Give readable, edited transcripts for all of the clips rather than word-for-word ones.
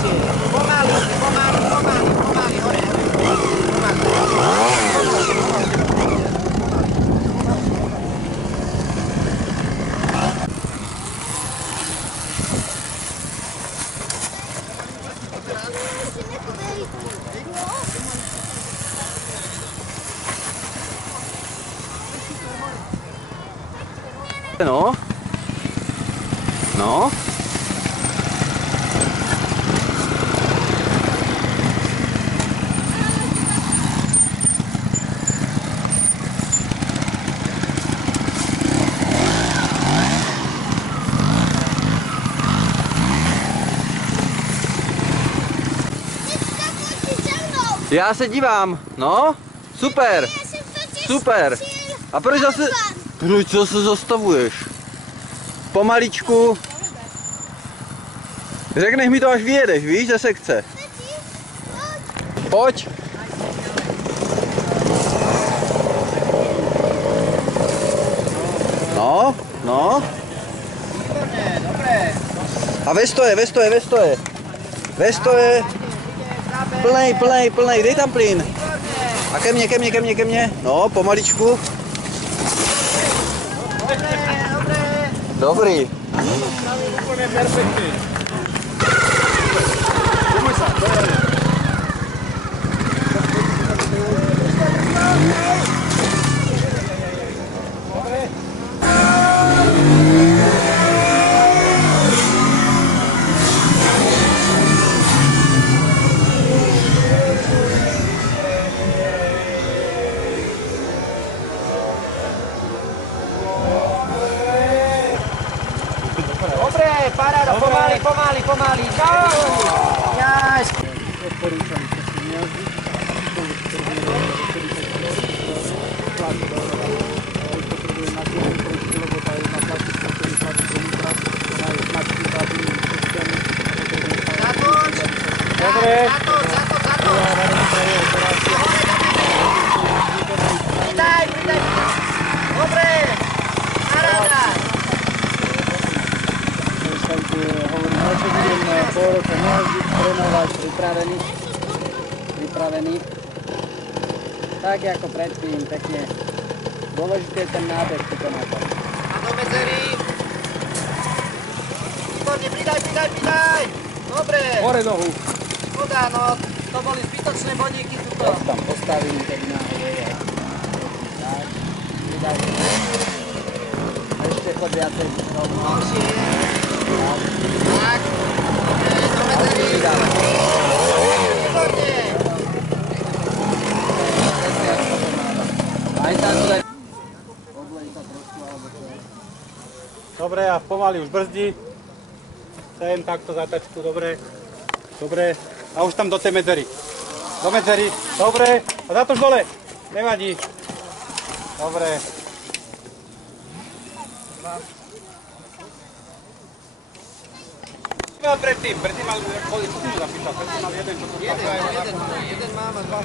Pomalejšie. Pomaly, hore. No. No. Já se dívám, no, super, super. A proč zase zastavuješ? Pomaličku. Řekneš mi to, až vyjedeš, víš, ze sekce. Pojď. No, no. A ve stoje. Plnej, dej tam plyn. A ke mně. No, pomaličku. Dobrý. Úplně perfektní. Paráda, pomaly. Jaj. Odporúčam sa si nejazdiť. Potrebujem na tým trošku, lebo tá jedna plastická, ktorý platí dovnútra, ona je značky, platí systémy. Zatoč. Dobre. Pridaj. Dobre. Paráda. Hovorím, na čo budem pol roka nejazdiť, trénovať, pripravený. Tak ako predtým, pekne. Dôležité je ten nábeh, čo to nábeh. A do medzery. Výborne, pridaj. Dobre. Hore nohu. Škoda, no, to boli zbytočné bodíky tuto. Ja tam postavím, keď náhodou. Tak, pridaj. Ešte chod viacej. Horšie. Tak. Do medzery. Výborne. Aj tam tutaj. Odlej sa trošku, alebo čo. Dobre, a pomaly už brzdí. Sem takto zatačku, dobre. A už tam do tej medzery. Do medzery, dobre. A zatoč dole. Nevadí. Dobre. Mal predtým mal, čo si mu zapísal? Predtým mal jeden, čo to Jeden mám a dva.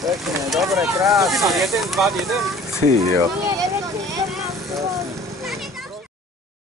Pekne, dobre, krásne. Jeden, dva, jeden. Ty jo.